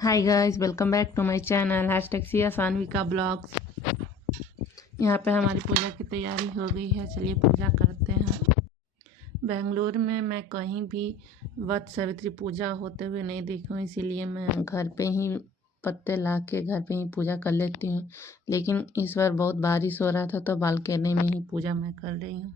Hi guys, welcome back to my channel hashtag Siya Sanvika vlogs. यहाँ पे हमारी पूजा की तैयारी हो गई है। चलिए पूजा करते हैं। बेंगलुरु में मैं कहीं भी वट सावित्री पूजा होते हुए नहीं देखी हूँ, इसीलिए मैं घर पे ही पत्ते ला के घर पे ही पूजा कर लेती हूँ। लेकिन इस बार बहुत बारिश हो रहा था तो बालकनी में ही पूजा मैं कर रही हूँ।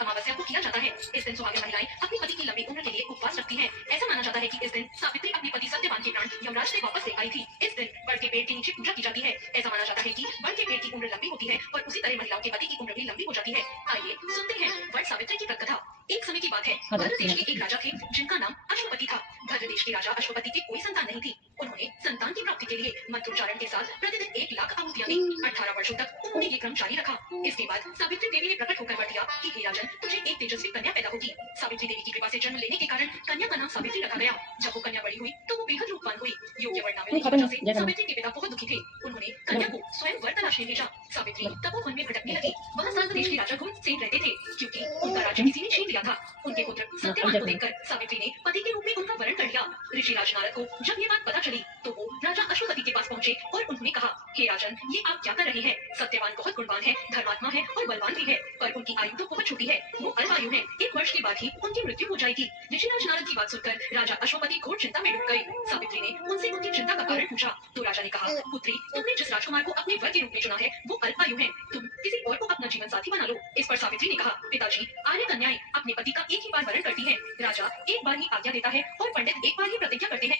अमावस्या को किया जाता है। इस दिन सुहागिन महिलाएं अपने पति की लंबी उम्र के लिए उपवास रखती हैं। ऐसा माना जाता है कि इस दिन सावित्री अपने पति सत्यवान के प्राण यमराज से वापस ले आई थी। इस दिन वट के पेड़ के नीचे पूजा की जाती है। ऐसा माना जाता है कि वट के पेड़ की उम्र लंबी होती है और उसी तरह महिलाओं के पति की उम्र भी लंबी हो जाती है। आइए सुनते हैं वट सावित्री की व्रत। एक समय की बात है, भद्र देश के एक राजा थे जिनका नाम अश्वपति था। भद्र देश के राजा अश्वपति के कोई संतान नहीं थी। उन्होंने संतान की प्राप्ति के लिए मंत्रोच्चारण के साथ प्रतिदिन 1 लाख आहुतियां दी। 18 वर्षों तक उन्होंने ये क्रम जारी रखा। इसके बाद सावित्री देवी ने प्रकट होकर वर दिया कि हे राजन, तुझे एक तेजस्वी कन्या पैदा होगी। सावित्री देवी की कृपा से जन्म लेने के कारण कन्या का नाम सावित्री रखा गया। जब वो कन्या बड़ी हुई तो वो बेहद रूपवान हुई। योग्य वर न मिलने की वजह से सावित्री के पिता बहुत दुखी थे। उन्होंने कन्या को स्वयं वर तलाशने भेजा। सावित्री तपोवन में भटकने लगी। वहाँ सर्व देश के राजा घुन सेन रहते थे, क्योंकि उनका राज्य किसी ने छीन लिया था। उनके पुत्र सत्यवान को देखकर सावित्री ने पति के रूप में उनका वरण कर लिया। ऋषि राज नारद को जब ये बात पता चली तो वो राजा अश्वपति के पास पहुंचे और उन्होंने कहा, हे राजन, ये आप क्या कर रहे हैं? सत्यवान बहुत गुणवान है, धर्मात्मा है और बलवान भी है, पर उनकी आयु तो बहुत छोटी है। वो अल्पायु है। 1 वर्ष के बाद ही उनकी मृत्यु हो जाएगी। ऋषिराज नारद की बात सुनकर राजा अश्वपति घोर चिंता में डूब गए। सावित्री ने उनसे उनकी चिंता का कारण पूछा तो राजा ने कहा, पुत्री, तुमने जिस राजकुमार को अपने वर के रूप में चुना है वो अल्पायु है। तुम किसी और को अपना जीवन साथी बना लो। इस पर सावित्री ने कहा, पिताजी, आर्य कन्याएं अपने पति का एक ही बार वरण करती हैं। राजा एक बार ही आज्ञा देता है और पंडित एक बार ही प्रतिज्ञा करते हैं।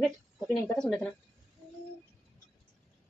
वेट कॉपी नहीं पता सुन लेते ना।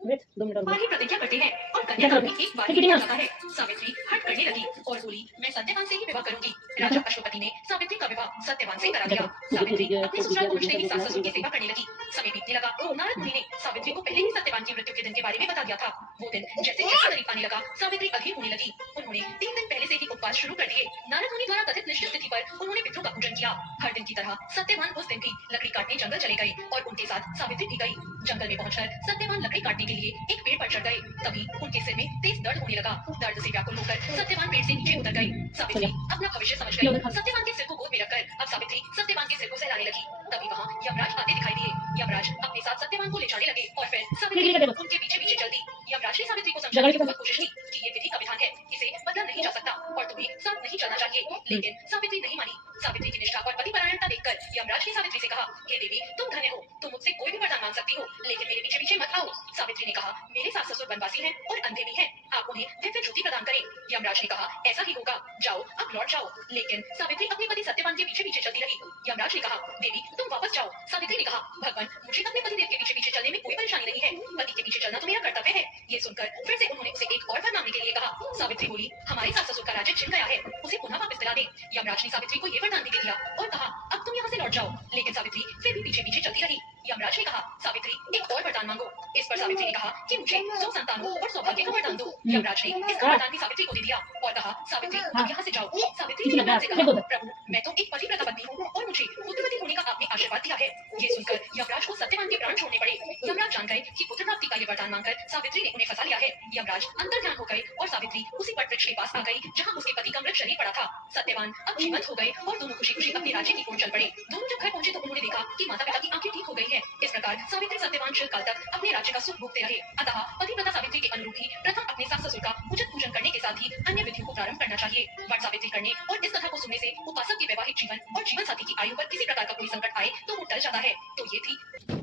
वेट 2 मिनट बार ही प्रतिज्ञा करते हैं और कन्या का भी एक बार ही किया जाता है। सावित्री हट करने लगी और बोली, मैं सत्यवान से ही विवाह करूंगी। राजा अश्वपति ने सावित्री का विवाह सत्यवान से करा दिया। सावित्री अपने ससुराल पहुंचते ही सास ससुर की सेवा करने लगी। समय बीतने लगा। नारद मुनि ने सावित्री को पहले ही सत्यवान की मृत्यु के दिन के बारे में बता दिया था। वो दिन जैसे जैसे करीब आने लगा, सावित्री अधीर होने लगी। उन्होंने 3 दिन पहले से ही उपवास शुरू कर दिए। नारद मुनि द्वारा कथित निश्चित तिथि पर उन्होंने पितरों का पूजन किया। हर दिन की तरह सत्यवान उस दिन भी लकड़ी काटने जंगल चले गए और उनके साथ सावित्री भी गई। जंगल में पहुंचकर सत्यवान लकड़ी काटने के लिए एक पेड़ पर चढ़ गए। तभी उनके सिर में तेज दर्द होने लगा। दर्द से व्याकुल होकर सत्यवान पेड़ से नीचे उतर गए। सावित्री अपना भविष्य समझ गई। सत्यवान के सिर को गोद में रखकर अब सावित्री सत्यवान के सिर को सहलाने लगी। तभी वहाँ यमराज आते दिखाई दिए। यमराज अपने साथ सत्यवान को ले जाने लगे और फिर सावित्री उनके पीछे पीछे चल दी। यमराज ने सावित्री को समझाने की बहुत कोशिश की कि ये विधि का विधान है, इसे बदला नहीं जा सकता और तुम्हें साथ नहीं चलना चाहिए, लेकिन सावित्री नहीं मानी। सावित्री की निष्ठा और पतिपरायणता देखकर यमराज ने सावित्री से कहा, हे देवी, तुम धन्य हो, तुम मुझसे कोई भी वरदान मांग सकती हो, लेकिन मेरे पीछे पीछे मत आओ। सावित्री ने कहा, मेरे सास ससुर वनवासी हैं और अंधे भी हैं, आप उन्हें दिव्य ज्योति प्रदान करें। यमराज ने कहा, ऐसा ही होगा, जाओ अब लौट जाओ। लेकिन सावित्री अपने पति सत्यवान के पीछे पीछे चलती रही। यमराज ने कहा, देवी, तुम वापस जाओ। सावित्री ने कहा, भगवान, मुझे अपने पति देव के पीछे पीछे चलने में कोई परेशानी नहीं है, पति के पीछे चलना तो मेरा कर्तव्य है। ये सुनकर फिर से उन्होंने उसे एक और वर मांगने के लिए कहा। सावित्री बोली, हमारे सास ससुर का राज्य छिन गया है, उसे पुनः वापस दिला दे। यमराज ने सावित्री को ये वरदान भी दे दिया और कहा, अब तुम यहाँ से लौट जाओ। लेकिन सावित्री फिर भी पीछे पीछे चलती रही। यमराज ने कहा, सावित्री एक और वरदान मांगो। इस पर सावित्री ने कहा कि मुझे 100 संतानों और सौभाग्य का वरदान दो। यमराज ने इसका वरदान भी सावित्री को दे दिया और कहा, सावित्री अब यहाँ से जाओ। सावित्री ने यमराज से कहा, प्रभु मैं तो एक पतिव्रता पत्नी हूँ और मुझे पुत्रवती होने का आपने आशीर्वाद दिया है। ये सुनकर यमराज को सत्यवान के प्राण छोड़ने पड़े। यमराज जान गए कि पुत्र प्राप्ति का ये वरदान मांगकर सावित्री ने उन्हें फंसा लिया है। यमराज अंतर्ध्यान हो गए और सावित्री उसी वट वृक्ष के पास आ गई जहाँ उसके पति का मृत शरीर पड़ा था। सत्यवान अब जीवंत हो गए और दोनों खुशी खुशी अपने राज्य की ओर चल पड़े। दोनों जब घर पहुंचे तो उन्होंने देखा कि माता पिता की आंखें ठीक हो गई है। इस प्रकार सावित्री सत्यवान चिरकाल तक अपने राज्य का सुख भोगते रहे। अतः पतिव्रता सावित्री के अनुरूप ही प्रथम अपने सास ससुर का उचित पूजन करने के साथ ही अन्य विधियों को प्रारंभ करना चाहिए। वट सावित्री करने और इस कथा को सुनने से उपासक के वैवाहिक जीवन और जीवन साथी की आयु पर किसी प्रकार का कोई संकट आए तो वो टल जाता है। तो ये थी